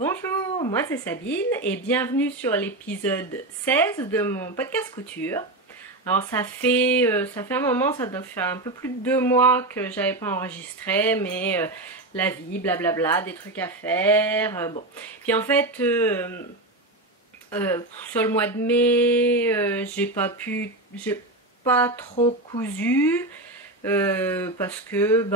Bonjour, moi c'est Sabine et bienvenue sur l'épisode 16 de mon podcast couture. Alors ça fait un moment, ça doit faire un peu plus de 2 mois que j'avais pas enregistré, mais la vie, blablabla, des trucs à faire, bon. Puis en fait, sur le mois de mai, j'ai pas trop cousu. Parce que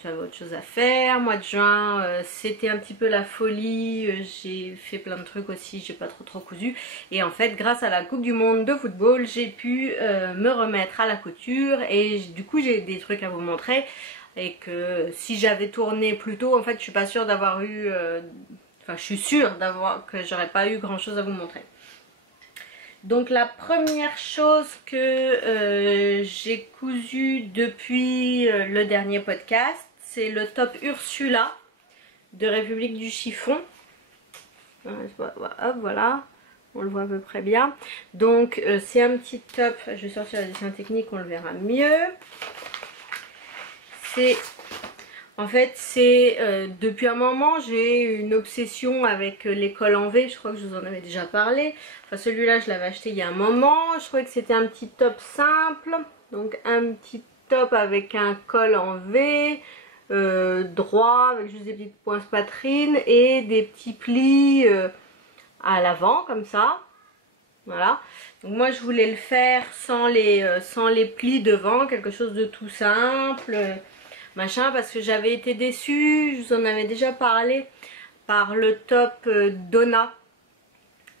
j'avais autre chose à faire. Mois de juin, c'était un petit peu la folie, j'ai fait plein de trucs aussi, j'ai pas trop cousu, et en fait grâce à la Coupe du Monde de football j'ai pu me remettre à la couture, et du coup j'ai des trucs à vous montrer, et que si j'avais tourné plus tôt, en fait je suis pas sûre d'avoir eu enfin je suis sûre que j'aurais pas eu grand chose à vous montrer. Donc la première chose que j'ai cousu depuis le dernier podcast, c'est le top Ursula de République du Chiffon. Hop, voilà, on le voit à peu près bien. Donc c'est un petit top, je vais sortir le dessin technique, on le verra mieux. En fait, c'est depuis un moment, j'ai une obsession avec les cols en V. Je crois que je vous en avais déjà parlé. Enfin, celui-là, je l'avais acheté il y a un moment. Je trouvais que c'était un petit top simple. Donc, un petit top avec un col en V, droit, avec juste des petites pointes poitrine et des petits plis à l'avant, comme ça. Voilà. Donc, moi, je voulais le faire sans les plis devant, quelque chose de tout simple. Machin, parce que j'avais été déçue, je vous en avais déjà parlé, par le top Donna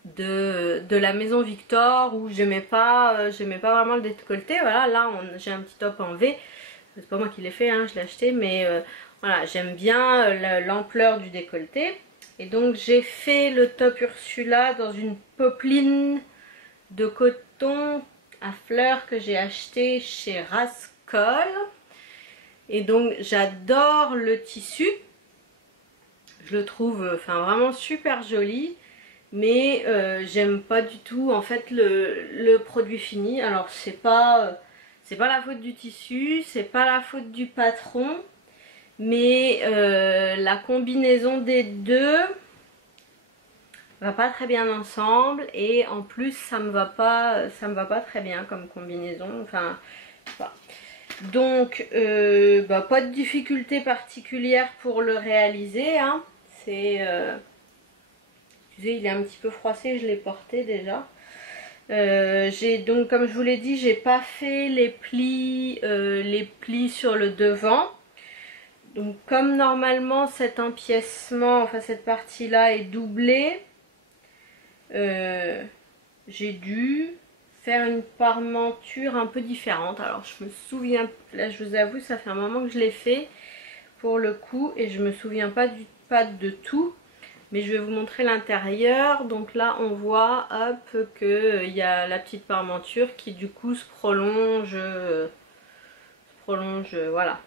de la maison Victor, où j'aimais pas vraiment le décolleté. Voilà, là j'ai un petit top en V, c'est pas moi qui l'ai fait, hein, je l'ai acheté, mais voilà, j'aime bien l'ampleur du décolleté. Et donc j'ai fait le top Ursula dans une popeline de coton à fleurs que j'ai acheté chez Rascol. Et donc j'adore le tissu, je le trouve vraiment super joli, mais j'aime pas du tout en fait le produit fini. Alors c'est pas la faute du tissu, c'est pas la faute du patron, mais la combinaison des deux va pas très bien ensemble, et en plus ça me va pas très bien comme combinaison, enfin voilà. Donc pas de difficulté particulière pour le réaliser, hein. C'est excusez, il est un petit peu froissé, je l'ai porté déjà. J'ai donc, comme je vous l'ai dit, j'ai pas fait les plis sur le devant. Donc comme normalement cet empiècement, enfin cette partie là est doublée, j'ai dû faire une parmenture un peu différente. Alors je me souviens, là je vous avoue, ça fait un moment que je l'ai fait pour le coup, et je me souviens pas de tout, mais je vais vous montrer l'intérieur. Donc là on voit hop que il y a la petite parmenture qui du coup se prolonge, voilà.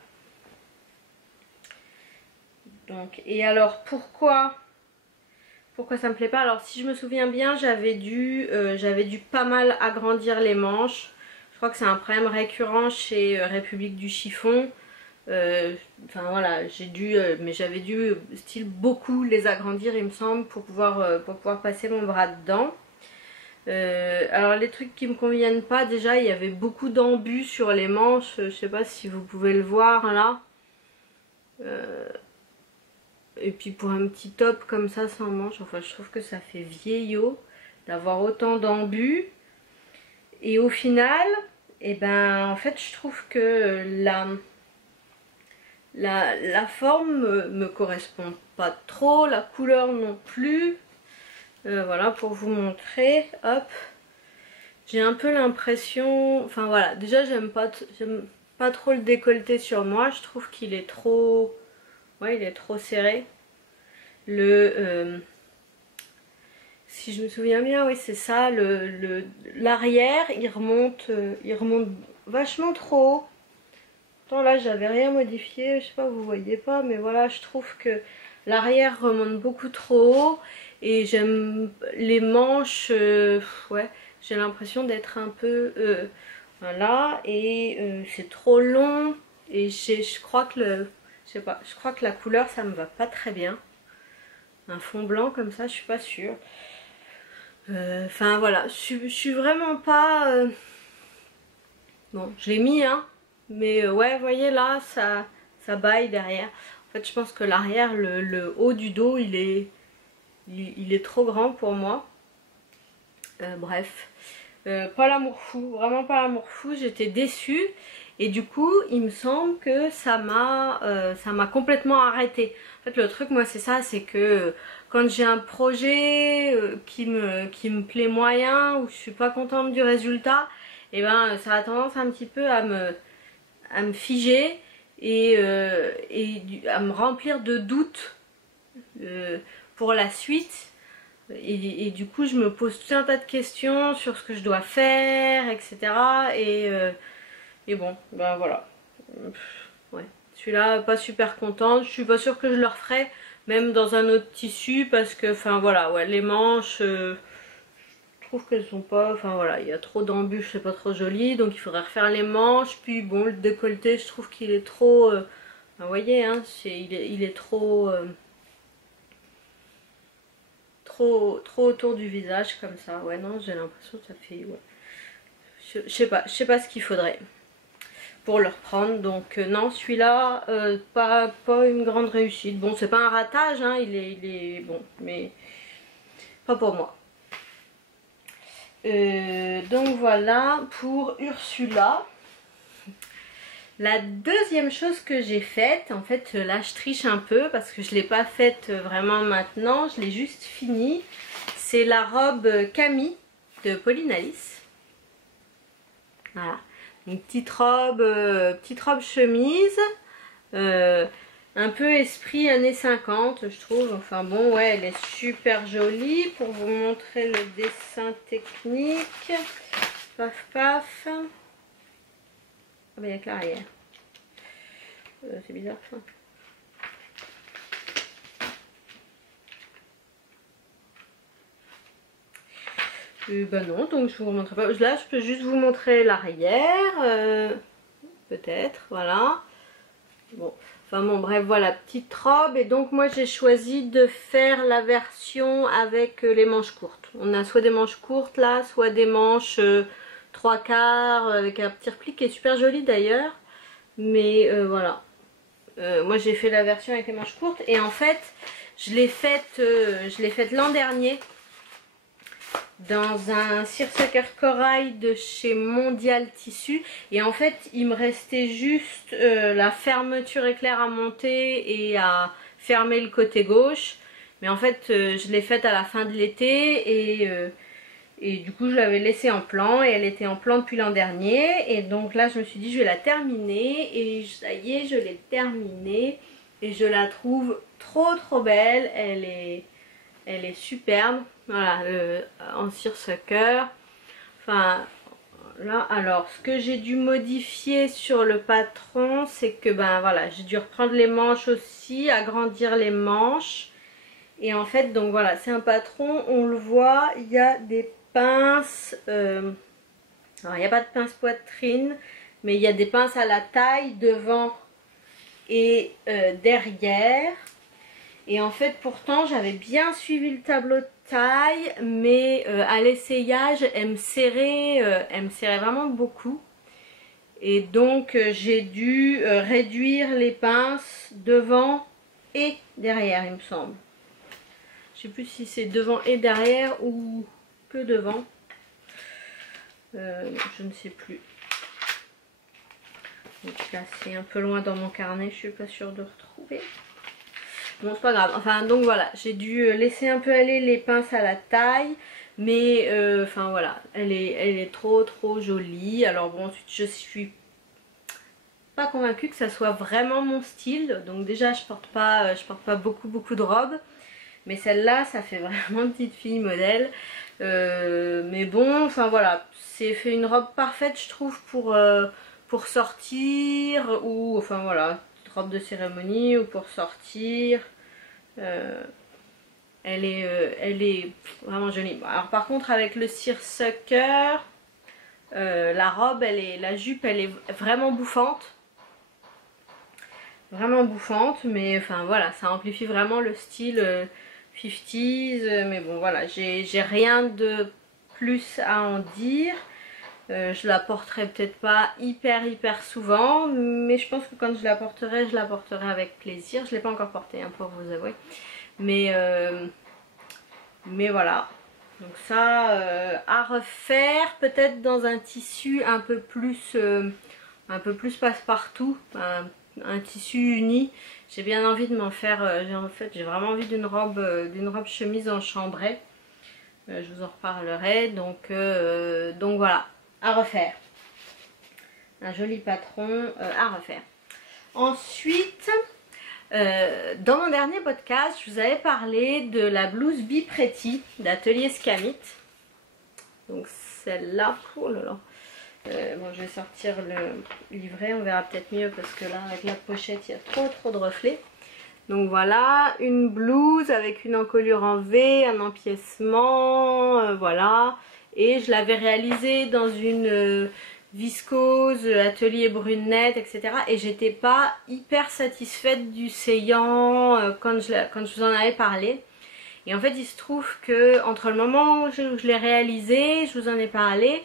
Donc, et alors pourquoi ça me plaît pas? Alors si je me souviens bien, j'avais dû pas mal agrandir les manches. Je crois que c'est un problème récurrent chez République du Chiffon. Enfin voilà, mais j'avais dû style beaucoup les agrandir, il me semble, pour pouvoir passer mon bras dedans. Alors les trucs qui me conviennent pas, déjà il y avait beaucoup d'embus sur les manches, je sais pas si vous pouvez le voir là. Et puis pour un petit top comme ça sans manche, enfin je trouve que ça fait vieillot d'avoir autant d'embus. Et au final, en fait je trouve que la forme me correspond pas trop, la couleur non plus. Voilà, pour vous montrer, hop. J'ai un peu l'impression, enfin voilà, déjà j'aime pas trop le décolleté sur moi, je trouve qu'il est trop... Ouais, il est trop serré. Si je me souviens bien, oui, c'est ça. L'arrière, il remonte vachement trop haut. Pourtant là, j'avais rien modifié. Je sais pas, vous voyez pas, mais voilà, je trouve que l'arrière remonte beaucoup trop haut. Et j'aime les manches. Ouais, j'ai l'impression d'être un peu voilà. Et c'est trop long. Et je crois que je sais pas, je crois que la couleur ça me va pas très bien. un fond blanc comme ça, je suis pas sûre. Enfin voilà, je suis vraiment pas... Bon, je l'ai mis hein, mais ouais, vous voyez là, ça baille derrière. En fait, je pense que l'arrière, le haut du dos, il est trop grand pour moi. Bref, pas l'amour fou, vraiment pas l'amour fou, j'étais déçue. Et du coup, il me semble que ça m'a complètement arrêtée. En fait, le truc, moi, c'est ça, c'est que quand j'ai un projet qui me plaît moyen, ou je suis pas contente du résultat, et ben ça a tendance un petit peu à me figer et à me remplir de doutes pour la suite. Et du coup, je me pose tout un tas de questions sur ce que je dois faire, etc. Et bon, ben voilà. Ouais. Celui-là, pas super contente. Je suis pas sûre que je le referai, même dans un autre tissu, parce que, enfin voilà, ouais, les manches, je trouve qu'elles sont pas, enfin voilà, il y a trop d'embûches, c'est pas trop joli, donc il faudrait refaire les manches. Puis bon, le décolleté, je trouve qu'il est trop, vous voyez, hein, il est trop, trop autour du visage comme ça. Ouais, non, j'ai l'impression que ça fait, ouais. Je sais pas ce qu'il faudrait pour le reprendre. Donc non, celui-là, pas une grande réussite. Bon, c'est pas un ratage, hein, il est bon, mais pas pour moi. Donc voilà pour Ursula. La deuxième chose que j'ai faite, en fait là je triche un peu parce que je ne l'ai pas faite vraiment maintenant, je l'ai juste finie. C'est la robe Camille de Pauline Alice. Voilà. Une petite robe chemise, un peu esprit années 50 je trouve. Enfin bon, ouais, elle est super jolie. Pour vous montrer le dessin technique, paf paf. Ah bah il n'y a que l'arrière. C'est bizarre ça. Bah non, donc je vous remontrerai pas. Là, je peux juste vous montrer l'arrière. Peut-être, voilà. Bon, enfin bon, bref, voilà, petite robe. Et donc moi, j'ai choisi de faire la version avec les manches courtes. On a soit des manches courtes là, soit des manches 3/4 avec un petit repli qui est super joli d'ailleurs. Mais voilà. Moi, j'ai fait la version avec les manches courtes. Et en fait, je l'ai faite l'an dernier dans un seersucker corail de chez Mondial Tissu. Et en fait, il me restait juste la fermeture éclair à monter et à fermer le côté gauche. Mais en fait, je l'ai faite à la fin de l'été et du coup, je l'avais laissée en plan et elle était en plan depuis l'an dernier. Et donc là, je me suis dit, je vais la terminer. Et ça y est, je l'ai terminée. Et je la trouve trop belle. Elle est superbe. Voilà, en seersucker. Enfin, là, alors, ce que j'ai dû modifier sur le patron, c'est que, ben voilà, j'ai dû reprendre les manches aussi, agrandir les manches. Et en fait, donc voilà, c'est un patron, on le voit, il y a des pinces. Alors, il n'y a pas de pince poitrine, mais il y a des pinces à la taille, devant et derrière. Et en fait, pourtant, j'avais bien suivi le tableau de taille, mais à l'essayage, elle me serrait vraiment beaucoup. Et donc, j'ai dû réduire les pinces devant et derrière, il me semble. Je sais plus si c'est devant et derrière ou que devant. Je ne sais plus. Donc là, c'est un peu loin dans mon carnet, je suis pas sûre de retrouver. Bon, c'est pas grave. Enfin, donc voilà, j'ai dû laisser un peu aller les pinces à la taille. Mais, enfin voilà, elle est trop jolie. Alors bon, ensuite, je suis pas convaincue que ça soit vraiment mon style. Donc déjà, je porte pas beaucoup de robes. Mais celle-là, ça fait vraiment petite fille modèle. Mais bon, enfin voilà, c'est fait une robe parfaite, je trouve, pour sortir. Ou, enfin voilà, robe de cérémonie ou pour sortir. Elle est vraiment jolie. Alors par contre, avec le seersucker, la robe, la jupe, elle est vraiment bouffante. Vraiment bouffante, mais enfin voilà, ça amplifie vraiment le style 50s, mais bon voilà, j'ai rien de plus à en dire. Je la porterai peut-être pas hyper souvent, mais je pense que quand je la porterai avec plaisir. Je l'ai pas encore portée, hein, pour vous avouer, mais voilà. Donc ça, à refaire, peut-être dans un tissu un peu plus passe-partout, un tissu uni. J'ai bien envie de m'en faire, j'ai vraiment envie d'une robe chemise en chambray. Je vous en reparlerai, donc voilà, à refaire. Un joli patron à refaire. Ensuite, dans mon dernier podcast, je vous avais parlé de la blouse Be Pretty d'Atelier Scamit. Donc celle-là, oh là là. Bon, je vais sortir le livret, on verra peut-être mieux parce que là, avec la pochette, il y a trop de reflets. Donc voilà, une blouse avec une encolure en V, un empiècement, voilà. Et je l'avais réalisée dans une viscose, atelier brunette, etc. Et j'étais pas hyper satisfaite du saillant quand je vous en avais parlé. Et en fait, il se trouve que entre le moment où je l'ai réalisée, je vous en ai parlé,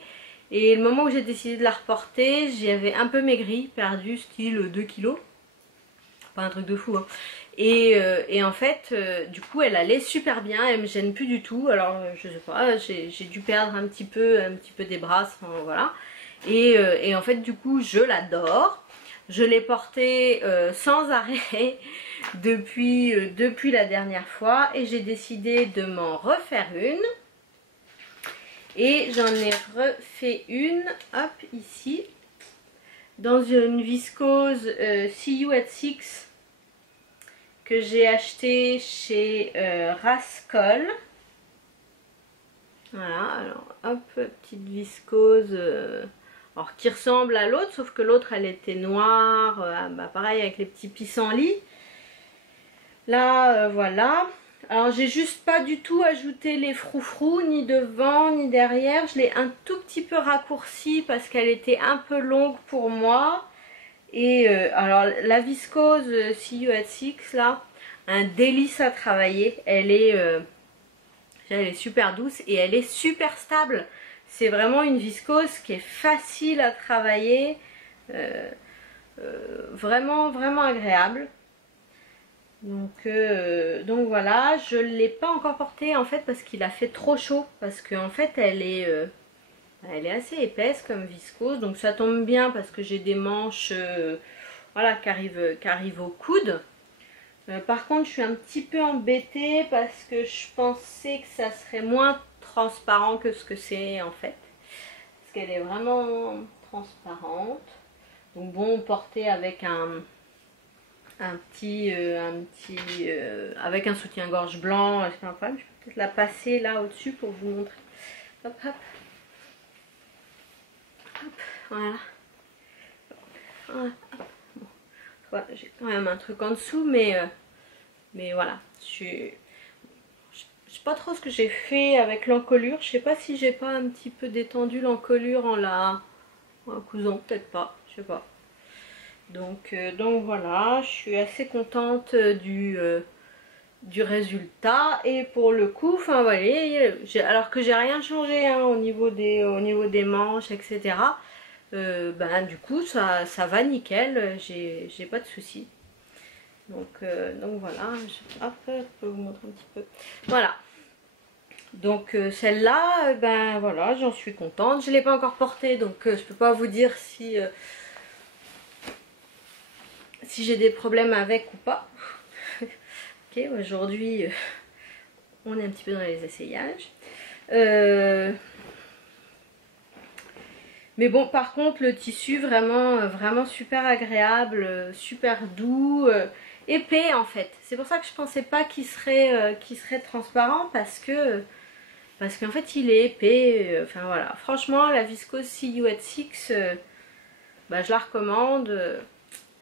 et le moment où j'ai décidé de la reporter, j'avais un peu maigri, perdu style 2 kilos. Pas un truc de fou, hein. Et en fait, du coup, elle allait super bien, elle me gêne plus du tout. Alors, je sais pas, j'ai dû perdre un petit peu des bras, voilà. Et en fait, du coup, je l'adore. Je l'ai portée sans arrêt depuis la dernière fois, et j'ai décidé de m'en refaire une. Et j'en ai refait une, hop, ici, dans une viscose See You at Six que j'ai acheté chez Rascol. Voilà, alors hop, petite viscose, alors qui ressemble à l'autre, sauf que l'autre elle était noire, bah, pareil avec les petits pissenlits. Là, voilà. Alors j'ai juste pas du tout ajouté les froufrous, ni devant ni derrière. Je l'ai un tout petit peu raccourci parce qu'elle était un peu longue pour moi. Et alors la viscose See You at Six, là, un délice à travailler. Elle est super douce et elle est super stable. C'est vraiment une viscose qui est facile à travailler, vraiment agréable. Donc voilà, je ne l'ai pas encore portée en fait parce qu'il a fait trop chaud, parce qu'en fait elle est assez épaisse comme viscose, donc ça tombe bien parce que j'ai des manches voilà, qui arrivent au coude. Par contre, je suis un petit peu embêtée parce que je pensais que ça serait moins transparent que ce que c'est en fait. Parce qu'elle est vraiment transparente. Donc bon, portée avec avec un soutien-gorge blanc, c'est pas un problème. Je peux peut-être la passer là au-dessus pour vous montrer. Hop, hop. Hop, voilà. Voilà. Bon. Ouais, j'ai quand même un truc en dessous, mais voilà. Je sais pas trop ce que j'ai fait avec l'encolure. Je sais pas si j'ai pas un petit peu détendu l'encolure en la cousant, peut-être pas, je sais pas. Donc voilà, je suis assez contente du résultat. Et pour le coup, enfin voilà, alors que j'ai rien changé, hein, au niveau des manches, etc. Ben, du coup ça va nickel, j'ai pas de soucis. Donc voilà, hop, je peux vous montrer un petit peu. Voilà. Donc celle-là, ben voilà, j'en suis contente. Je ne l'ai pas encore portée, donc je peux pas vous dire si j'ai des problèmes avec ou pas. Ok, aujourd'hui on est un petit peu dans les essayages. Mais bon, par contre, le tissu vraiment super agréable, super doux, épais en fait. C'est pour ça que je pensais pas qu'il serait transparent, parce qu'en fait il est épais. Enfin voilà, franchement la viscose See You at Six, bah, je la recommande.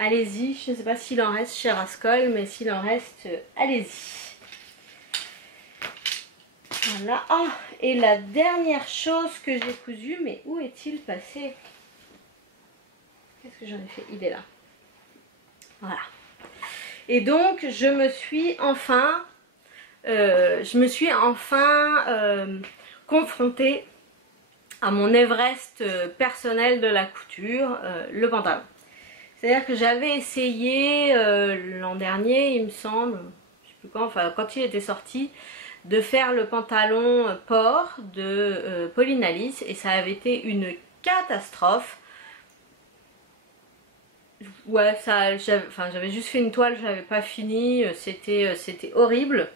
Allez-y, je ne sais pas s'il en reste chez Rascol, mais s'il en reste, allez-y. Voilà. Oh, et la dernière chose que j'ai cousue, mais où est-il passé? Qu'est-ce que j'en ai fait? Il est là. Voilà. Et donc je me suis enfin je me suis enfin confrontée à mon Everest personnel de la couture, le pantalon. C'est-à-dire que j'avais essayé l'an dernier, il me semble, je sais plus quand, enfin quand il était sorti, de faire le pantalon port de Pauline Alice et ça avait été une catastrophe. Ouais, j'avais juste fait une toile, j'avais pas fini, c'était horrible.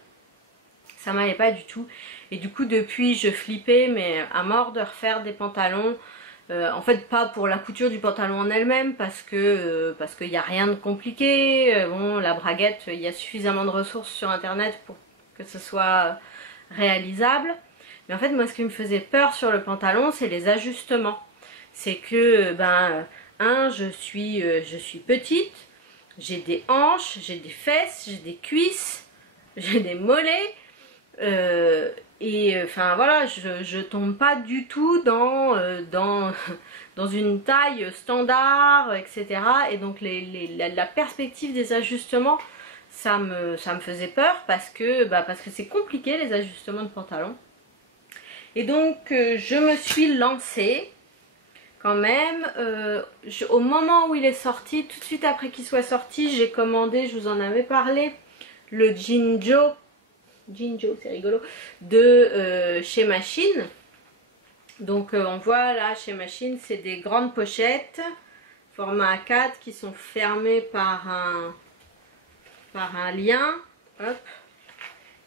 Ça m'allait pas du tout. Et du coup, depuis, je flippais, mais à mort de refaire des pantalons. En fait, pas pour la couture du pantalon en elle-même, parce qu'il n'y a rien de compliqué. Bon, la braguette, il y a suffisamment de ressources sur internet pour que ce soit réalisable. Mais en fait, moi, ce qui me faisait peur sur le pantalon, c'est les ajustements. C'est que, je suis petite, j'ai des hanches, j'ai des fesses, j'ai des cuisses, j'ai des mollets. Enfin voilà, je tombe pas du tout dans une taille standard, etc. Et donc la perspective des ajustements, ça me faisait peur parce que c'est compliqué les ajustements de pantalon. Et donc je me suis lancée quand même. Au moment où il est sorti, tout de suite après qu'il soit sorti, j'ai commandé, je vous en avais parlé, le Jinjo, c'est rigolo, de chez Machine. Donc on voit là chez Machine, c'est des grandes pochettes format A4 qui sont fermées par un lien. Hop.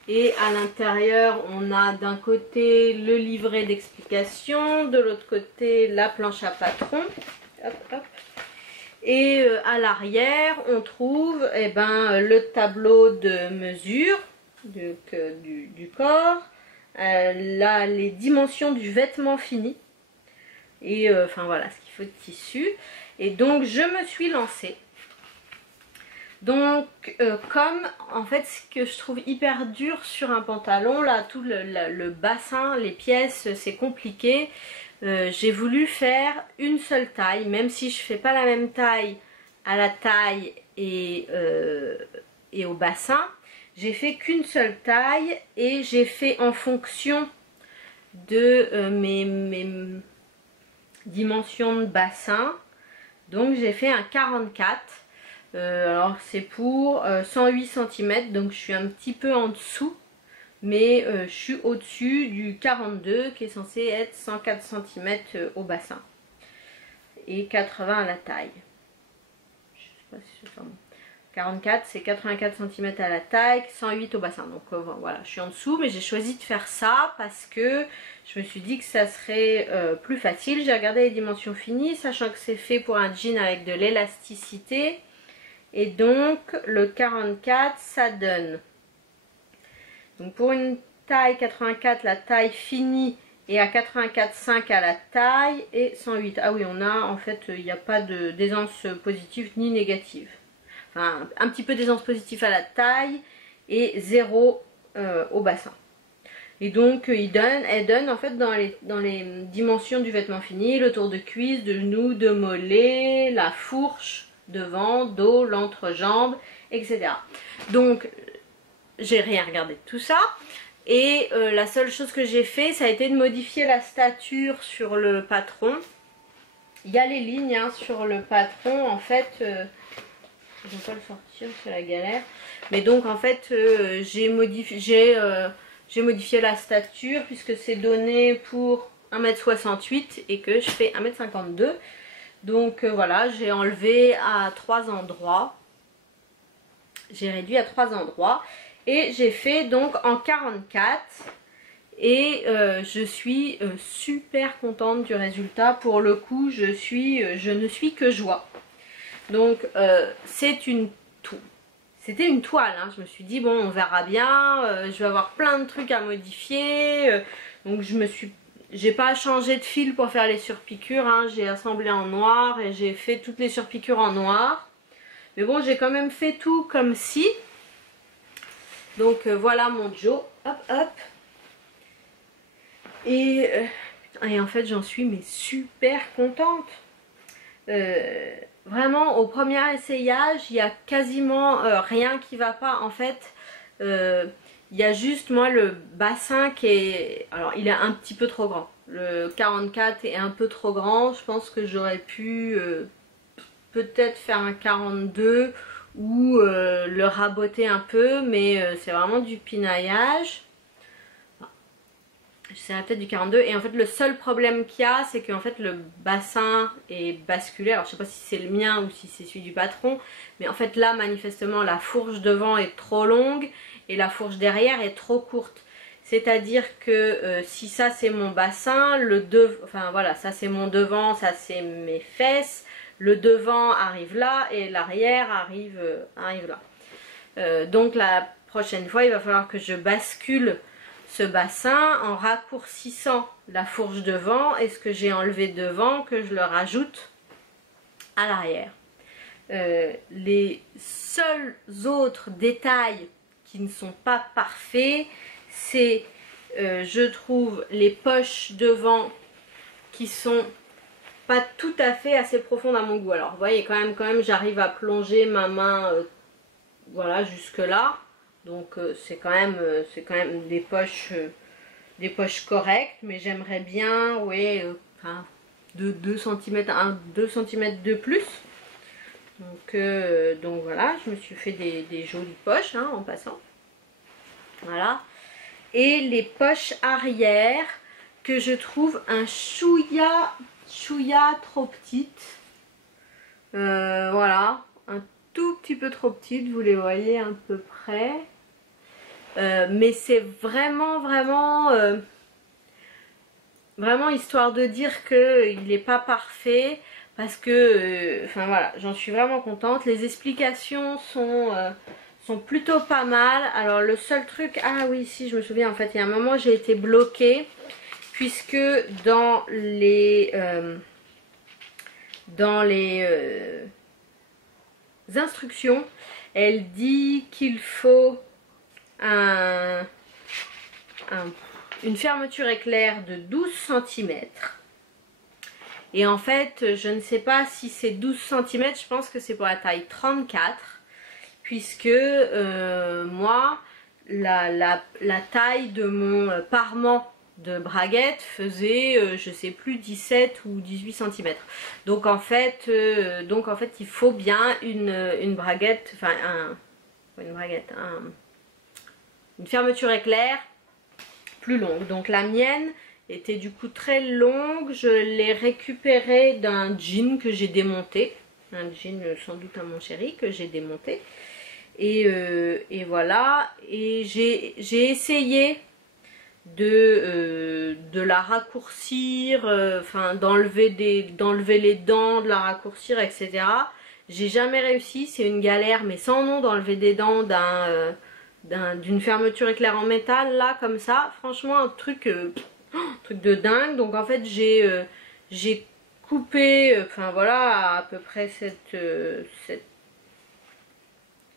Et à l'intérieur, on a d'un côté le livret d'explication, de l'autre côté la planche à patron. Hop, hop. Et à l'arrière, on trouve le tableau de mesure du corps, là, les dimensions du vêtement fini. Et enfin voilà, ce qu'il faut de tissu. Et donc, je me suis lancée. Donc, comme en fait, ce que je trouve hyper dur sur un pantalon, là, tout le bassin, les pièces, c'est compliqué. J'ai voulu faire une seule taille, même si je fais pas la même taille à la taille et au bassin. J'ai fait qu'une seule taille et j'ai fait en fonction de mes dimensions de bassin. Donc j'ai fait un 44. Alors c'est pour 108 cm, donc je suis un petit peu en dessous, mais je suis au-dessus du 42 qui est censé être 104 cm au bassin et 80 à la taille. Je sais pas si c'est ça. 44 c'est 84 cm à la taille, 108 au bassin. Donc voilà, je suis en dessous, mais j'ai choisi de faire ça parce que je me suis dit que ça serait plus facile. J'ai regardé les dimensions finies, sachant que c'est fait pour un jean avec de l'élasticité. Et donc le 44 ça donne, donc pour une taille 84 la taille finie et à 84,5 à la taille et 108. Ah oui, on a en fait il n'y a pas d'aisance positive ni négative. Enfin un petit peu d'aisance positive à la taille et 0 au bassin. Et donc elle donne en fait dans les dimensions du vêtement fini, le tour de cuisse, de genou, de mollet, la fourche devant, dos, l'entrejambe, etc. Donc j'ai rien regardé de tout ça et la seule chose que j'ai fait, ça a été de modifier la stature sur le patron. Il y a les lignes sur le patron en fait, je ne vais pas le sortir, c'est la galère, mais donc en fait j'ai modifié la stature puisque c'est donné pour 1,68 m et que je fais 1,52 m. Donc voilà, j'ai enlevé à 3 endroits. J'ai réduit à 3 endroits. Et j'ai fait donc en 44. Et je suis super contente du résultat. Pour le coup, je ne suis que joie. Donc c'était une toile. Hein. Je me suis dit, bon, on verra bien. Je vais avoir plein de trucs à modifier. Donc j'ai pas changé de fil pour faire les surpiqûres, hein. J'ai assemblé en noir et j'ai fait toutes les surpiqûres en noir. Mais bon, j'ai quand même fait tout comme si. Donc voilà mon Joe. Hop, hop. Et en fait, j'en suis mais super contente. Vraiment, au premier essayage, il y a quasiment rien qui va pas. En fait, Il y a juste moi le bassin qui est... Alors il est un petit peu trop grand. Le 44 est un peu trop grand. Je pense que j'aurais pu peut-être faire un 42 ou le raboter un peu. Mais c'est vraiment du pinaillage. C'est peut-être du 42. Et en fait le seul problème qu'il y a, c'est qu'en fait le bassin est basculé. Alors je sais pas si c'est le mien ou si c'est celui du patron. Mais en fait là manifestement la fourche devant est trop longue. Et la fourche derrière est trop courte. C'est-à-dire que si ça c'est mon bassin, enfin voilà, ça c'est mon devant, ça c'est mes fesses, le devant arrive là et l'arrière arrive là. Donc la prochaine fois, il va falloir que je bascule ce bassin en raccourcissant la fourche devant et ce que j'ai enlevé devant, que je le rajoute à l'arrière. Les seuls autres détails qui ne sont pas parfaits, c'est je trouve les poches devant qui sont pas tout à fait assez profondes à mon goût. Alors vous voyez quand même j'arrive à plonger ma main voilà jusque là, donc c'est quand même des poches correctes, mais j'aimerais bien enfin, de 2 cm, 2 cm de plus. Donc voilà, je me suis fait des jolies poches hein, en passant. Voilà. Et les poches arrière que je trouve un chouïa trop petites. Voilà, un tout petit peu trop petites, vous les voyez à peu près. Mais c'est vraiment histoire de dire qu'il n'est pas parfait. Parce que, enfin voilà, j'en suis vraiment contente. Les explications sont plutôt pas mal. Alors le seul truc, ah oui, si je me souviens, en fait, il y a un moment j'ai été bloquée. Puisque dans les instructions, elle dit qu'il faut une fermeture éclair de 12 cm. Et en fait, je ne sais pas si c'est 12 cm, je pense que c'est pour la taille 34. Puisque moi, la taille de mon parement de braguette faisait, je sais plus, 17 ou 18 cm. Donc en fait, il faut bien une braguette, enfin une fermeture éclair plus longue. Donc la mienne était du coup très longue. Je l'ai récupérée d'un jean que j'ai démonté. Un jean sans doute à mon chéri que j'ai démonté. Et voilà. Et j'ai essayé de la raccourcir, enfin d'enlever les dents, de la raccourcir, etc. J'ai jamais réussi. C'est une galère, mais sans nom d'enlever des dents d'une fermeture éclair en métal là comme ça. Franchement un truc de dingue. Donc en fait j'ai coupé enfin voilà à peu près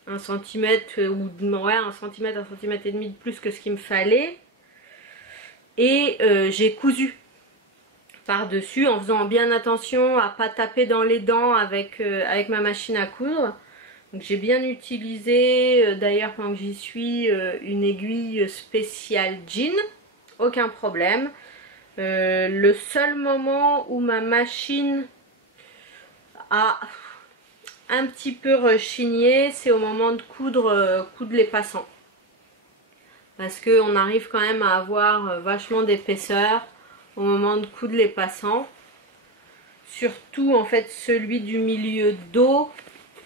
1 cm ou ouais, 1 cm, 1 cm et demi de plus que ce qu'il me fallait. Et j'ai cousu par dessus en faisant bien attention à pas taper dans les dents avec ma machine à coudre. Donc j'ai bien utilisé d'ailleurs quand j'y suis une aiguille spéciale jean, aucun problème. Le seul moment où ma machine a un petit peu rechigné, c'est au moment de coudre les passants. Parce qu'on arrive quand même à avoir vachement d'épaisseur au moment de coudre les passants. Surtout en fait celui du milieu dos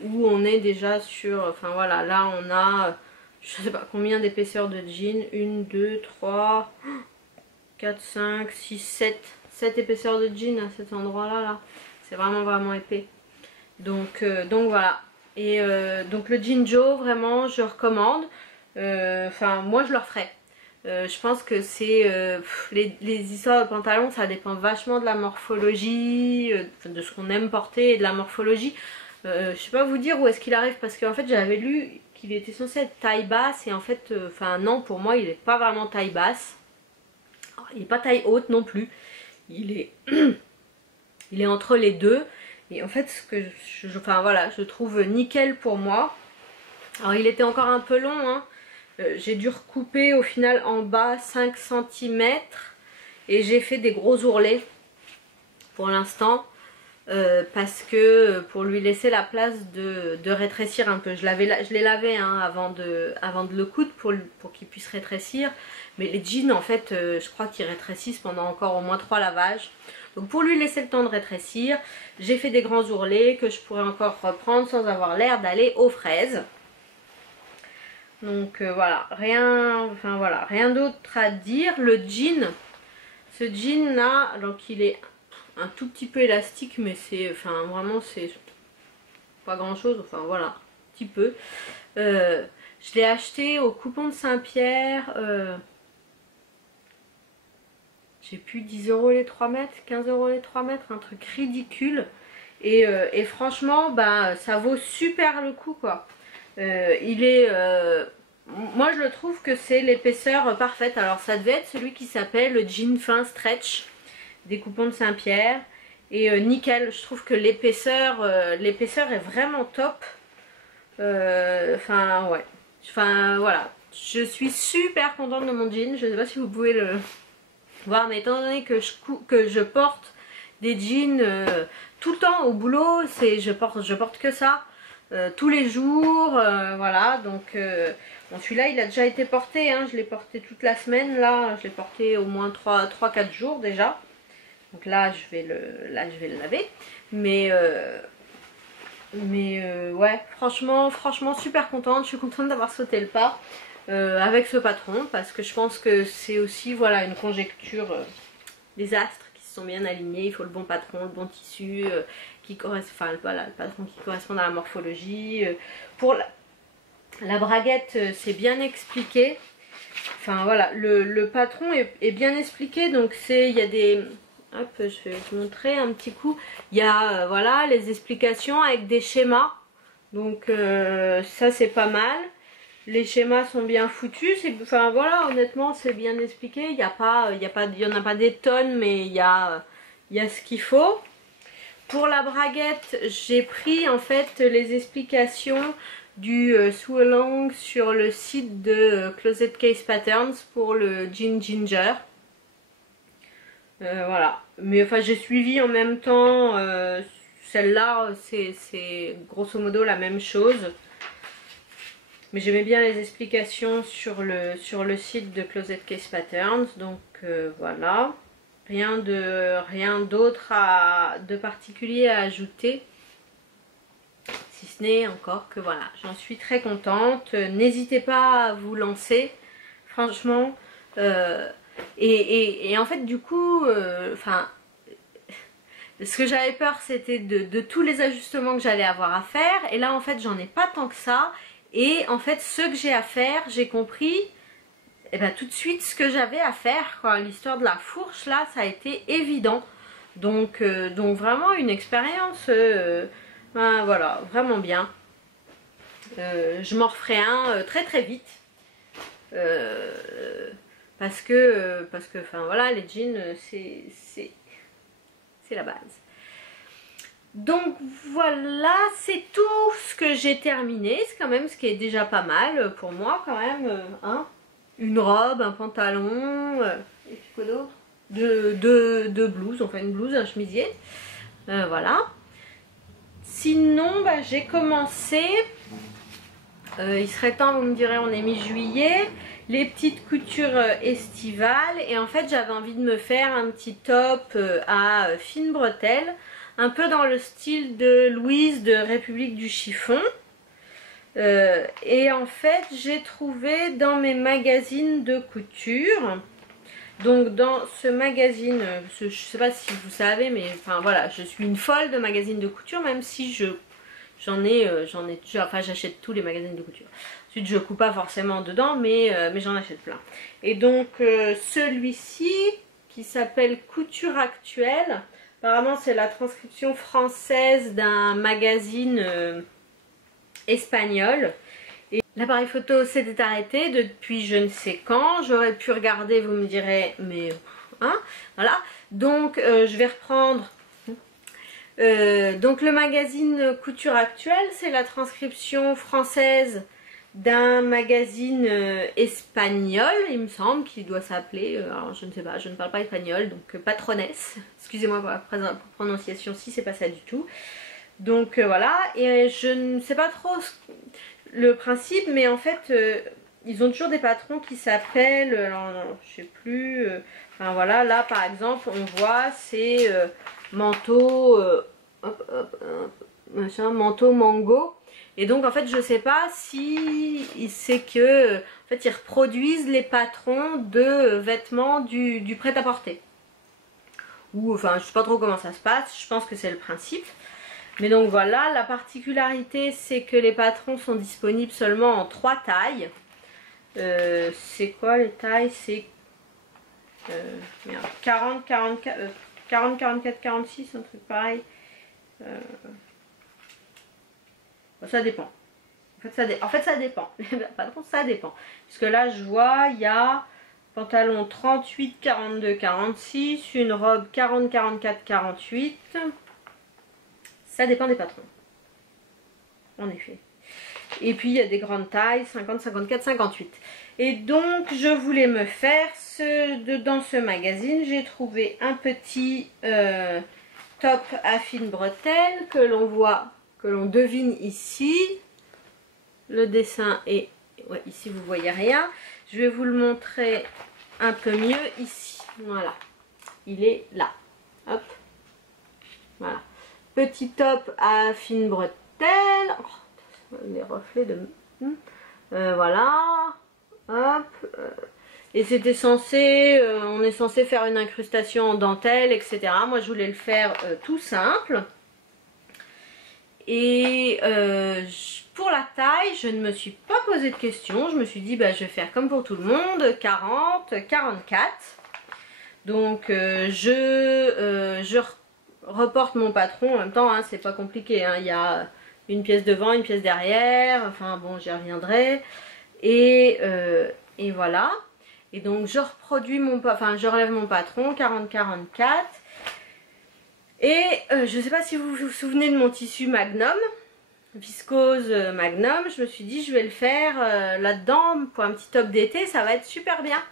où on est déjà sur, enfin voilà, là on a je sais pas combien d'épaisseur de jean, 1, 2, 3, 4, 5, 6, 7 épaisseurs de jean à cet endroit là, c'est vraiment épais. Donc voilà, et donc le jean Joe vraiment je recommande, enfin moi je le referai. Je pense que c'est les histoires de pantalons, ça dépend vachement de la morphologie, de ce qu'on aime porter et de la morphologie. Je sais pas vous dire où est-ce qu'il arrive, parce qu'en fait j'avais lu qu'il était censé être taille basse et en fait, enfin non, pour moi il est pas vraiment taille basse. Alors, il est pas taille haute non plus. Il est entre les deux. Et en fait, ce que enfin voilà, je trouve nickel pour moi. Alors il était encore un peu long, hein. J'ai dû recouper au final en bas 5 centimètres et j'ai fait des gros ourlets pour l'instant. Parce que pour lui laisser la place de rétrécir un peu. Je l'ai lavé hein, avant de le coudre pour qu'il puisse rétrécir. Mais les jeans en fait je crois qu'ils rétrécissent pendant encore au moins 3 lavages. Donc pour lui laisser le temps de rétrécir, j'ai fait des grands ourlets que je pourrais encore reprendre sans avoir l'air d'aller aux fraises. Donc voilà, rien d'autre à dire. Le jean, ce jean là, donc il est un tout petit peu élastique, mais c'est, enfin vraiment c'est pas grand chose, enfin voilà, un petit peu. Je l'ai acheté au coupon de Saint-Pierre, j'ai plus 10 € les 3 mètres, 15 € les 3 mètres, un truc ridicule. Et franchement, bah ça vaut super le coup quoi. Il est... moi je le trouve que c'est l'épaisseur parfaite. Alors ça devait être celui qui s'appelle le jean fin stretch des coupons de Saint-Pierre. Et nickel, je trouve que l'épaisseur est vraiment top. Enfin ouais. Enfin voilà. Je suis super contente de mon jean. Je ne sais pas si vous pouvez le voir, mais étant donné que je porte des jeans tout le temps au boulot, je porte que ça. Tous les jours, voilà, donc bon, celui-là il a déjà été porté, hein, je l'ai porté toute la semaine, là je l'ai porté au moins 3-4 jours déjà, donc là je vais le laver, mais ouais, franchement super contente, je suis contente d'avoir sauté le pas avec ce patron, parce que je pense que c'est aussi, voilà, une conjecture des astres qui se sont bien alignés, il faut le bon patron, le bon tissu, qui correspond, enfin voilà, le patron qui correspond à la morphologie. Pour la braguette, c'est bien expliqué. Enfin voilà, le patron est bien expliqué. Donc il y a des... Hop, je vais vous montrer un petit coup. Il y a voilà les explications avec des schémas. Donc ça c'est pas mal. Les schémas sont bien foutus. Enfin voilà, honnêtement c'est bien expliqué. Il y en a pas des tonnes, mais il y a ce qu'il faut. Pour la braguette, j'ai pris en fait les explications du sew along sur le site de Closet Case Patterns pour le jean ginger. Voilà, mais enfin j'ai suivi en même temps celle-là, c'est grosso modo la même chose. Mais j'aimais bien les explications sur le site de Closet Case Patterns, donc voilà. Rien d'autre de particulier à ajouter, si ce n'est encore que voilà, j'en suis très contente. N'hésitez pas à vous lancer, franchement. Et en fait, du coup, enfin, ce que j'avais peur, c'était de tous les ajustements que j'allais avoir à faire. Et là, en fait, j'en ai pas tant que ça. Et en fait, ce que j'ai à faire, j'ai compris... Et bien tout de suite ce que j'avais à faire, l'histoire de la fourche là, ça a été évident. Donc vraiment une expérience, ben, voilà, vraiment bien. Je m'en referai un très très vite. Parce que enfin voilà, les jeans c'est la base. Donc voilà, c'est tout ce que j'ai terminé. C'est quand même ce qui est déjà pas mal pour moi quand même, hein. Une robe, un pantalon, et puis quoi d'autre, deux blouses, enfin une blouse, un chemisier, voilà. Sinon, bah, j'ai commencé, il serait temps, vous me direz, on est mi-juillet, les petites coutures estivales, et en fait j'avais envie de me faire un petit top à fines bretelles, un peu dans le style de Louise de République du Chiffon. Et en fait j'ai trouvé dans mes magazines de couture, donc dans ce magazine, je sais pas si vous savez, mais enfin voilà, je suis une folle de magazines de couture, même si j'en ai déjà, enfin j'achète tous les magazines de couture. Ensuite je coupe pas forcément dedans, mais j'en achète plein. Et donc celui-ci qui s'appelle Couture Actuelle, apparemment c'est la transcription française d'un magazine espagnol. Et l'appareil photo s'était arrêté depuis je ne sais quand. J'aurais pu regarder, vous me direz, mais hein, voilà. Donc je vais reprendre. Donc le magazine Couture Actuelle, c'est la transcription française d'un magazine espagnol, il me semble, qui doit s'appeler, alors je ne sais pas, je ne parle pas espagnol, donc Patrones, excusez-moi pour la prononciation si c'est pas ça du tout. Donc voilà, et je ne sais pas trop le principe, mais en fait, ils ont toujours des patrons qui s'appellent, je sais plus, enfin voilà, là par exemple, on voit, c'est manteau, machin, manteau mango. Et donc en fait je sais pas si c'est que en fait ils reproduisent les patrons de vêtements du prêt-à-porter. Ou enfin je sais pas trop comment ça se passe, je pense que c'est le principe. Mais donc voilà, la particularité c'est que les patrons sont disponibles seulement en 3 tailles. C'est quoi les tailles? C'est 40, 44, 40, 44, 46, un truc pareil. Ça dépend. En fait, ça dépend. Pardon, ça dépend. Puisque là, je vois, il y a pantalon 38, 42, 46, une robe 40, 44, 48. Ça dépend des patrons. En effet. Et puis, il y a des grandes tailles, 50, 54, 58. Et donc, je voulais me faire, dans ce magazine, j'ai trouvé un petit top à fines bretelles que l'on voit, que l'on devine ici. Le dessin est... Ouais, ici, vous voyez rien. Je vais vous le montrer un peu mieux ici. Voilà. Il est là. Hop. Voilà. Petit top à fines bretelles. Oh, les reflets de... voilà. Hop. Et c'était censé... on est censé faire une incrustation en dentelle, etc. Moi, je voulais le faire tout simple. Et pour la taille, je ne me suis pas posé de questions. Je me suis dit, bah, je vais faire comme pour tout le monde, 40, 44. Donc, je reporte mon patron en même temps. Hein, c'est pas compliqué. Hein, il y a une pièce devant, une pièce derrière. Enfin, bon, j'y reviendrai. Et voilà. Et donc, je reproduis je relève mon patron, 40, 44. Et je ne sais pas si vous vous souvenez de mon tissu Magnum, viscose Magnum, je me suis dit je vais le faire là-dedans pour un petit top d'été, ça va être super bien.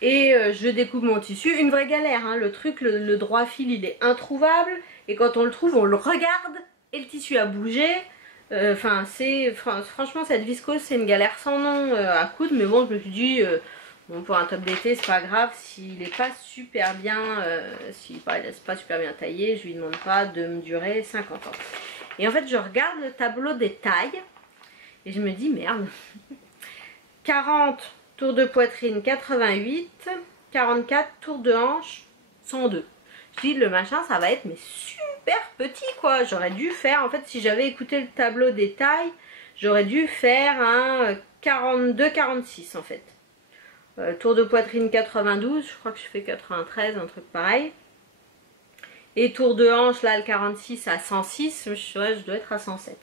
Et je découpe mon tissu, une vraie galère, hein, le truc, le droit fil il est introuvable, et quand on le trouve on le regarde, et le tissu a bougé. Enfin franchement cette viscose c'est une galère sans nom à coudre, mais bon je me suis dit... bon, pour un top d'été, c'est pas grave s'il n'est pas super bien, s'il n'est pas super bien taillé, je lui demande pas de me durer 50 ans. Et en fait, je regarde le tableau des tailles et je me dis merde. 40 tours de poitrine 88, 44 tours de hanche 102. Je dis le machin, ça va être mais super petit quoi. J'aurais dû faire, en fait, si j'avais écouté le tableau des tailles, j'aurais dû faire un 42-46 en fait. Tour de poitrine 92, je crois que je fais 93, un truc pareil. Et tour de hanche, là le 46 à 106, je dois être à 107.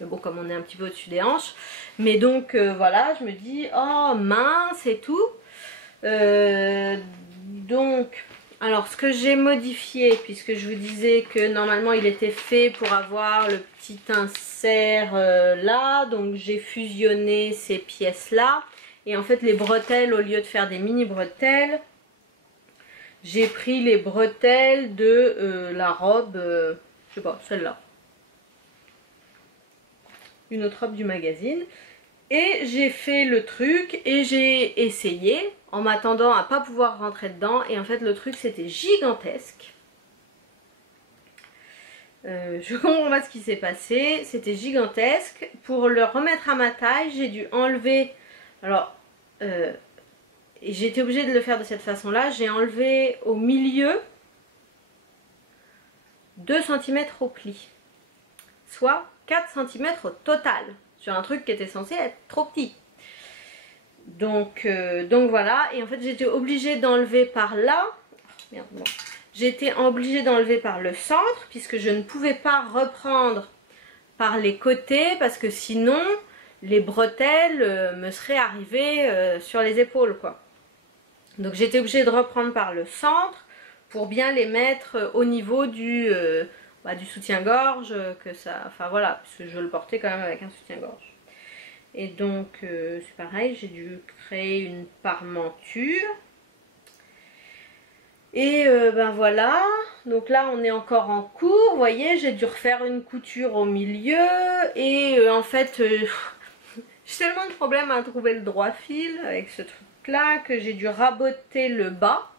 Mais bon, comme on est un petit peu au-dessus des hanches. Mais donc voilà, je me dis, oh mince et tout. Donc, alors ce que j'ai modifié, puisque je vous disais que normalement il était fait pour avoir le petit insert là. Donc j'ai fusionné ces pièces-là. Et en fait les bretelles, au lieu de faire des mini bretelles, j'ai pris les bretelles de la robe, je sais pas, celle-là. Une autre robe du magazine. Et j'ai fait le truc et j'ai essayé en m'attendant à pas pouvoir rentrer dedans. Et en fait le truc c'était gigantesque. Je comprends pas ce qui s'est passé, c'était gigantesque. Pour le remettre à ma taille, j'ai dû enlever... Alors... j'ai été obligée de le faire de cette façon là, j'ai enlevé au milieu 2 cm au pli, soit 4 cm au total, sur un truc qui était censé être trop petit. Donc voilà, et en fait j'étais obligée d'enlever par là, merde, bon. J'étais obligée d'enlever par le centre, puisque je ne pouvais pas reprendre par les côtés, parce que sinon les bretelles me seraient arrivées sur les épaules quoi. Donc j'étais obligée de reprendre par le centre pour bien les mettre au niveau du soutien-gorge, que ça, enfin voilà, puisque je le portais quand même avec un soutien-gorge. Et donc c'est pareil, j'ai dû créer une parmenture. Et ben voilà, donc là on est encore en cours, vous voyez, j'ai dû refaire une couture au milieu. Et en fait, j'ai tellement de problèmes à trouver le droit fil avec ce truc là que j'ai dû raboter le bas.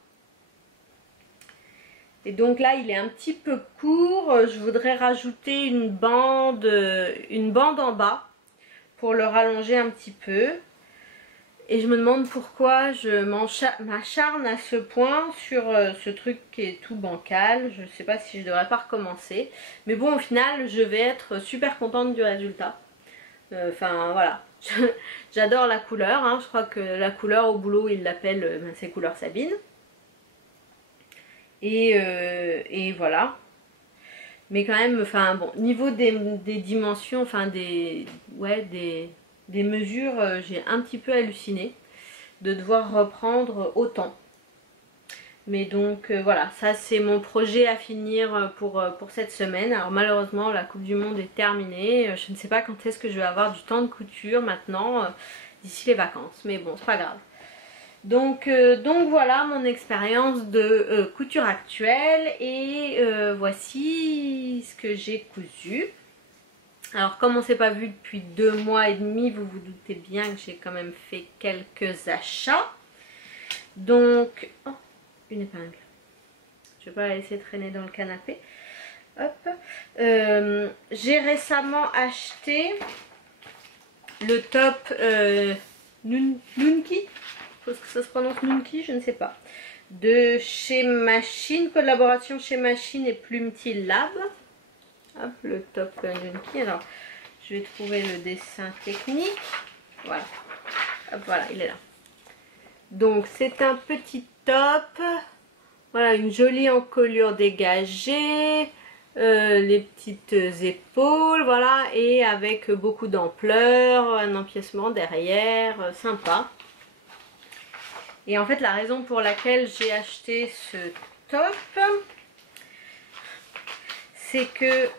Et donc là il est un petit peu court, je voudrais rajouter une bande en bas pour le rallonger un petit peu. Et je me demande pourquoi je m'acharne à ce point sur ce truc qui est tout bancal. Je ne sais pas si je devrais pas recommencer. Mais bon, au final, je vais être super contente du résultat. Enfin, voilà. J'adore la couleur. Hein. Je crois que la couleur au boulot, ils l'appellent, c'est couleur Sabine. Et voilà. Mais quand même, enfin bon, niveau des dimensions, enfin des mesures, j'ai un petit peu halluciné de devoir reprendre autant. Mais donc voilà, ça c'est mon projet à finir pour cette semaine. Alors malheureusement la Coupe du Monde est terminée. Je ne sais pas quand est-ce que je vais avoir du temps de couture maintenant, d'ici les vacances. Mais bon, c'est pas grave. Donc voilà mon expérience de couture actuelle. Et voici ce que j'ai cousu. Alors comme on ne s'est pas vu depuis 2 mois et demi, vous vous doutez bien que j'ai quand même fait quelques achats. Donc, oh, une épingle. Je ne vais pas la laisser traîner dans le canapé. Hop. J'ai récemment acheté le top Nunki. Est-ce que ça se prononce Nunki? Je ne sais pas. De chez Machine, collaboration chez Machine et Plumetil Lab. Hop, le top Nunki. Alors, je vais trouver le dessin technique. Voilà. Hop, voilà, il est là. Donc, c'est un petit top. Voilà, une jolie encolure dégagée. Les petites épaules, voilà. Et avec beaucoup d'ampleur, un empiècement derrière. Sympa. Et en fait, la raison pour laquelle j'ai acheté ce top, c'est que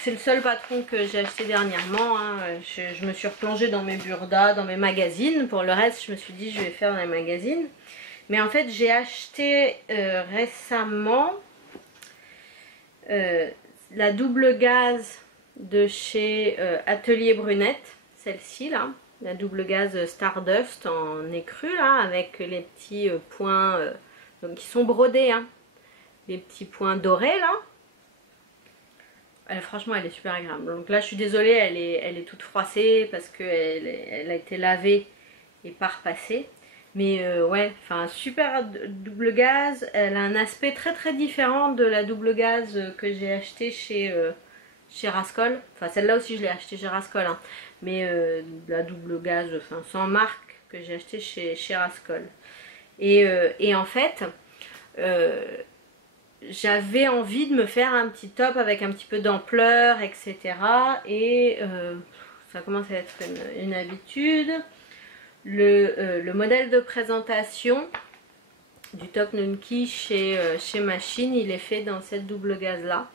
c'est le seul patron que j'ai acheté dernièrement. Hein. Je me suis replongée dans mes burdas, dans mes magazines. Pour le reste, je me suis dit je vais faire dans les magazines. Mais en fait, j'ai acheté récemment la double gaze de chez Atelier Brunette. Celle-ci là. La double gaze Stardust en écru là, avec les petits points donc, qui sont brodés. Hein. Les petits points dorés là. Franchement elle est super agréable. Donc là je suis désolée, elle est toute froissée parce qu'elle a été lavée et pas repassée. Mais ouais, enfin super double gaze. Elle a un aspect très très différent de la double gaze que j'ai acheté chez Rascol. Enfin celle-là aussi je l'ai acheté chez Rascol. Hein. Mais la double gaze, enfin sans marque, que j'ai acheté chez Rascol. Et en fait... j'avais envie de me faire un petit top avec un petit peu d'ampleur, etc. Et ça commence à être une habitude. Le modèle de présentation du top Nunki chez Machine, il est fait dans cette double gaze là.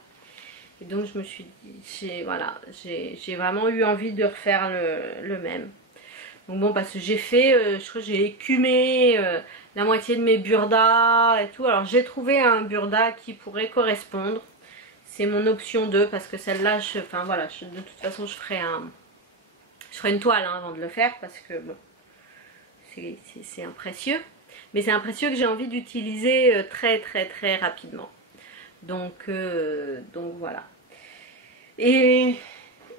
Et donc je me suis dit, voilà, j'ai vraiment eu envie de refaire le même. Donc bon, parce que j'ai fait, je crois que j'ai écumé la moitié de mes burdas et tout. Alors j'ai trouvé un burda qui pourrait correspondre. C'est mon option 2 parce que celle-là, enfin voilà, de toute façon je ferai une toile hein, avant de le faire parce que bon, c'est un précieux. Mais c'est un précieux que j'ai envie d'utiliser très très très rapidement. Donc voilà.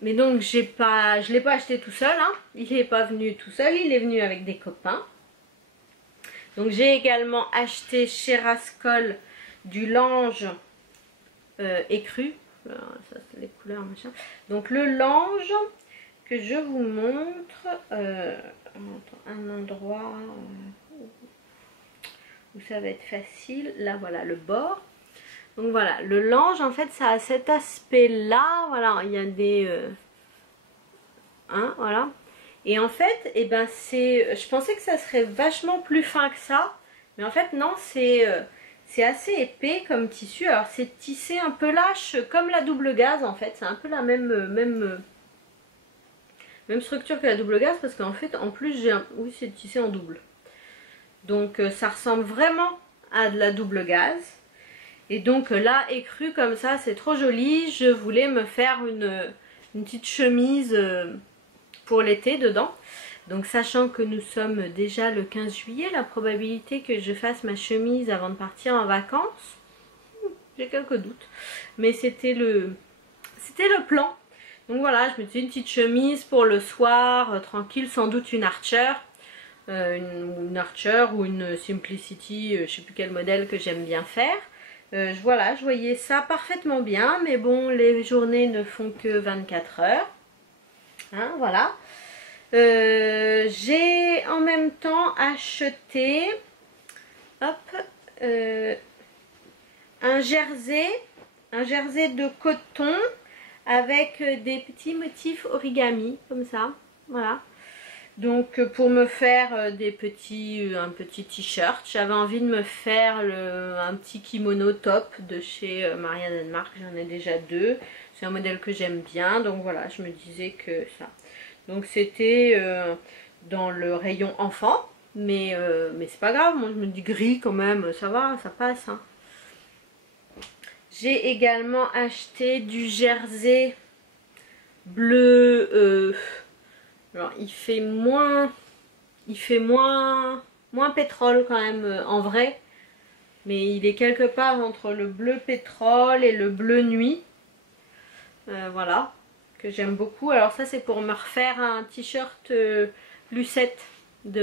Mais donc je ne l'ai pas acheté tout seul, hein. Il n'est pas venu tout seul, il est venu avec des copains. Donc j'ai également acheté chez Rascol du lange écru. Alors, ça c'est les couleurs machin. Donc le lange que je vous montre, un endroit où ça va être facile. Là voilà le bord. Donc voilà, le lange en fait ça a cet aspect là, voilà, il y a des... hein, voilà. Et en fait, eh ben je pensais que ça serait vachement plus fin que ça. Mais en fait non, c'est assez épais comme tissu. Alors c'est tissé un peu lâche comme la double gaze en fait. C'est un peu la même Même structure que la double gaze parce qu'en fait en plus j'ai un... Oui, c'est tissé en double. Donc ça ressemble vraiment à de la double gaze. Et donc là, écru comme ça, c'est trop joli. Je voulais me faire une petite chemise pour l'été dedans. Donc sachant que nous sommes déjà le 15 juillet, la probabilité que je fasse ma chemise avant de partir en vacances, j'ai quelques doutes. Mais c'était le plan. Donc voilà, je me suis dit une petite chemise pour le soir, tranquille, sans doute une Archer. Une Archer ou une Simplicity, je sais plus quel modèle que j'aime bien faire. Voilà, je voyais ça parfaitement bien, mais bon, les journées ne font que 24 heures. Hein, voilà. J'ai en même temps acheté un jersey de coton avec des petits motifs origami, comme ça. Voilà. Donc pour me faire un petit t-shirt, j'avais envie de me faire un petit kimono top de chez Maria Denmark, j'en ai déjà deux, c'est un modèle que j'aime bien, donc voilà, je me disais que ça. Donc c'était dans le rayon enfant, mais c'est pas grave, moi je me dis gris quand même, ça va, ça passe. Hein. J'ai également acheté du jersey bleu... alors il fait moins pétrole quand même en vrai, mais il est quelque part entre le bleu pétrole et le bleu nuit. Voilà, que j'aime beaucoup. Alors ça c'est pour me refaire un t-shirt Lucette du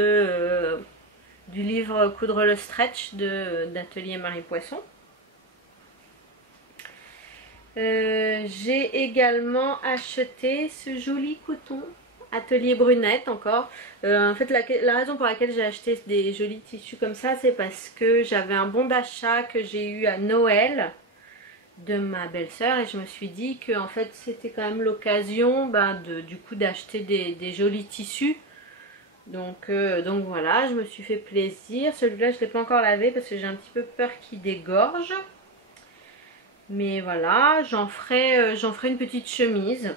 livre Coudre le stretch d'Atelier Marie Poisson. J'ai également acheté ce joli coton Atelier Brunette encore. En fait la raison pour laquelle j'ai acheté des jolis tissus comme ça, c'est parce que j'avais un bon d'achat que j'ai eu à Noël de ma belle-sœur et je me suis dit que en fait c'était quand même l'occasion du coup d'acheter des jolis tissus. Donc voilà, je me suis fait plaisir. Celui-là je ne l'ai pas encore lavé parce que j'ai un petit peu peur qu'il dégorge. Mais voilà, j'en ferai une petite chemise.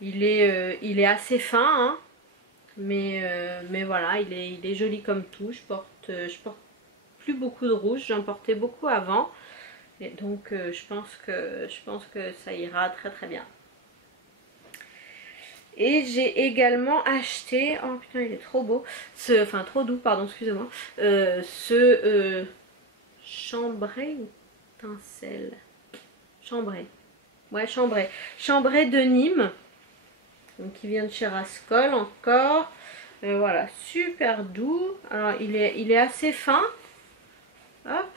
Il est assez fin, hein, mais voilà, il est joli comme tout. Je porte plus beaucoup de rouge, j'en portais beaucoup avant. Et donc je pense que ça ira très très bien. Et j'ai également acheté, oh putain il est trop beau, enfin trop doux, pardon, excusez-moi, ce chambray ou tincelle, chambray, ouais chambray de Nîmes. Donc qui vient de chez Rascol encore. Voilà, super doux. Alors il est assez fin. Hop.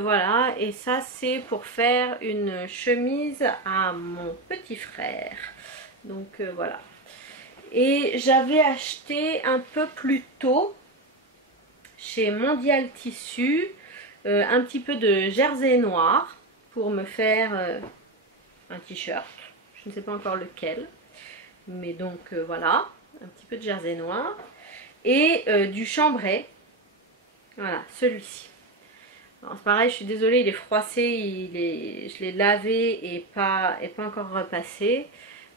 Voilà, et ça c'est pour faire une chemise à mon petit frère. Donc voilà. Et j'avais acheté un peu plus tôt chez Mondial Tissu un petit peu de jersey noir pour me faire un t-shirt. Je ne sais pas encore lequel, mais donc voilà, un petit peu de jersey noir et du chambray, voilà, celui-ci. Alors c'est pareil, je suis désolée, il est froissé, je l'ai lavé et pas encore repassé.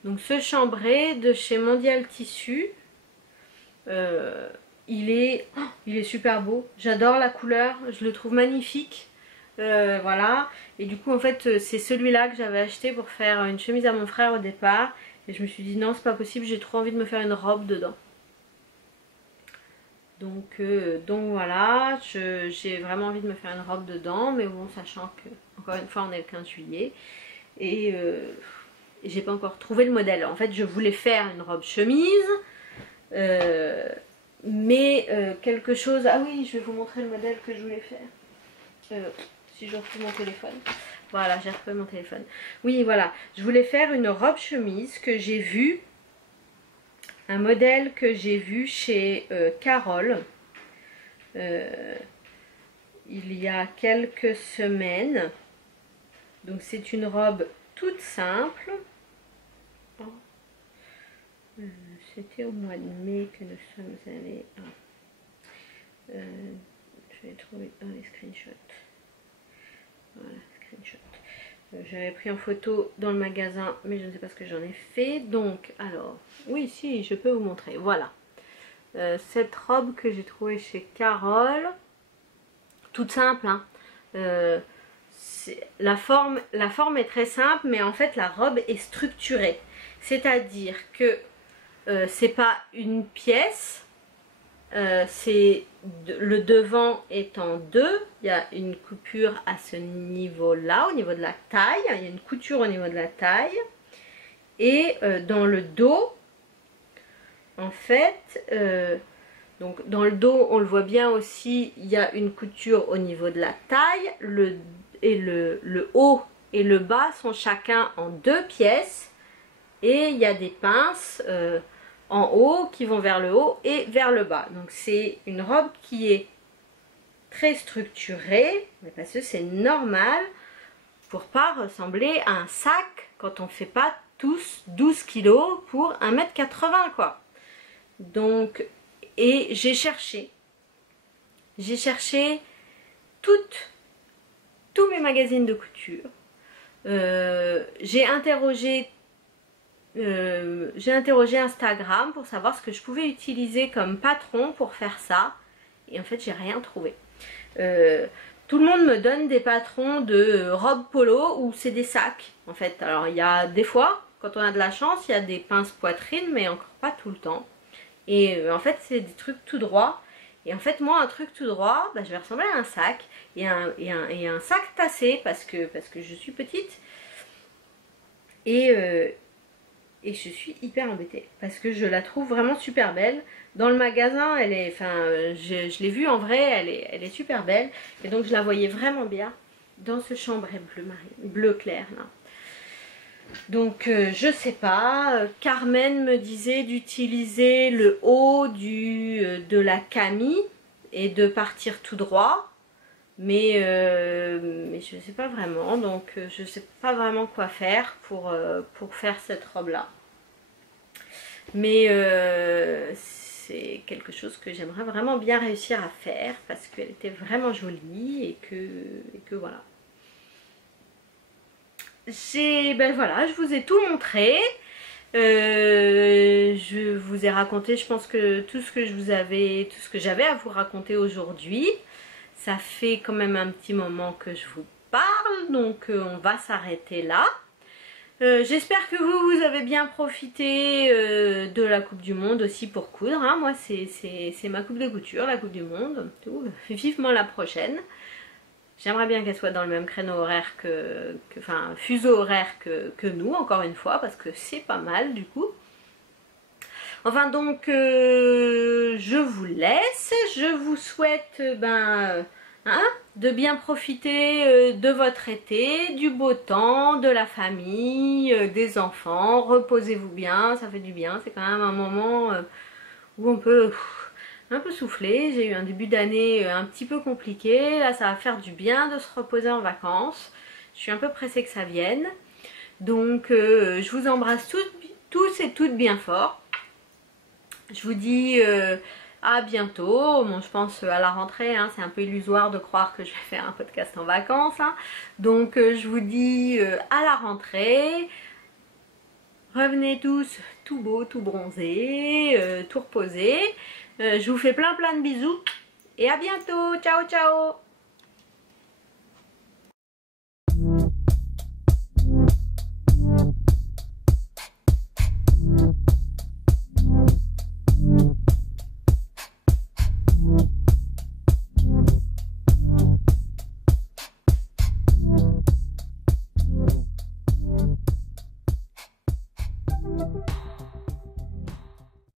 Donc ce chambray de chez Mondial Tissu, il est super beau, j'adore la couleur, je le trouve magnifique. Voilà, et du coup en fait c'est celui-là que j'avais acheté pour faire une chemise à mon frère au départ et je me suis dit non c'est pas possible, j'ai trop envie de me faire une robe dedans. Donc voilà, j'ai vraiment envie de me faire une robe dedans, mais bon, sachant que encore une fois on est le 15 juillet et j'ai pas encore trouvé le modèle. En fait je voulais faire une robe chemise, mais quelque chose, ah oui je vais vous montrer le modèle que je voulais faire. Si je retrouve mon téléphone. Voilà, j'ai retrouvé mon téléphone. Oui, voilà. Je voulais faire une robe chemise que j'ai vue. Un modèle que j'ai vu chez Carole. Il y a quelques semaines. Donc c'est une robe toute simple. Oh. C'était au mois de mai que nous sommes allés. Je vais trouver les screenshots. Voilà, screenshot. J'avais pris en photo dans le magasin, mais je ne sais pas ce que j'en ai fait. Donc, alors, oui, si, je peux vous montrer. Voilà. Cette robe que j'ai trouvée chez Carole. Toute simple, hein. La forme est très simple, mais en fait, la robe est structurée. C'est-à-dire que c'est pas une pièce. Le devant est en deux, il y a une coupure à ce niveau là, au niveau de la taille, il y a une couture au niveau de la taille, et dans le dos en fait, donc dans le dos on le voit bien aussi, il y a une couture au niveau de la taille, le haut et le bas sont chacun en deux pièces, et il y a des pinces en haut qui vont vers le haut et vers le bas. Donc c'est une robe qui est très structurée, mais parce que c'est normal pour pas ressembler à un sac quand on fait pas tous 12 kilos pour 1,80 m quoi. Donc, et j'ai cherché tous mes magazines de couture, j'ai interrogé Instagram pour savoir ce que je pouvais utiliser comme patron pour faire ça, et en fait j'ai rien trouvé. Tout le monde me donne des patrons de robes polo où c'est des sacs en fait. Alors il y a des fois, quand on a de la chance, il y a des pinces poitrine, mais encore pas tout le temps. Et en fait c'est des trucs tout droits. Et en fait moi un truc tout droit, bah, je vais ressembler à un sac et un sac tassé parce que je suis petite. Et je suis hyper embêtée parce que je la trouve vraiment super belle. Dans le magasin, elle est, enfin, je l'ai vue en vrai, elle est super belle. Et donc je la voyais vraiment bien dans ce chambray bleu clair là. Donc je sais pas. Carmen me disait d'utiliser le haut de la camie et de partir tout droit. Mais je sais pas vraiment, donc je sais pas vraiment quoi faire pour faire cette robe là. Mais c'est quelque chose que j'aimerais vraiment bien réussir à faire parce qu'elle était vraiment jolie et que voilà. Ben voilà, je vous ai tout montré. Je vous ai raconté, je pense que tout ce que j'avais à vous raconter aujourd'hui. Ça fait quand même un petit moment que je vous parle, donc on va s'arrêter là. J'espère que vous avez bien profité de la Coupe du Monde aussi pour coudre. Hein. Moi, c'est ma coupe de couture, la Coupe du Monde. Tout. Vivement la prochaine. J'aimerais bien qu'elle soit dans le même créneau horaire enfin, fuseau horaire que nous, encore une fois, parce que c'est pas mal du coup. Enfin donc, je vous laisse. Je vous souhaite de bien profiter de votre été, du beau temps, de la famille, des enfants. Reposez-vous bien, ça fait du bien. C'est quand même un moment où on peut un peu souffler. J'ai eu un début d'année un petit peu compliqué. Là, ça va faire du bien de se reposer en vacances. Je suis un peu pressée que ça vienne. Donc, je vous embrasse tous et toutes bien fort. Je vous dis à bientôt. Bon, je pense à la rentrée, hein, c'est un peu illusoire de croire que je vais faire un podcast en vacances. Hein. Donc je vous dis à la rentrée. Revenez tous tout beau, tout bronzé, tout reposé. Je vous fais plein de bisous et à bientôt. Ciao, ciao.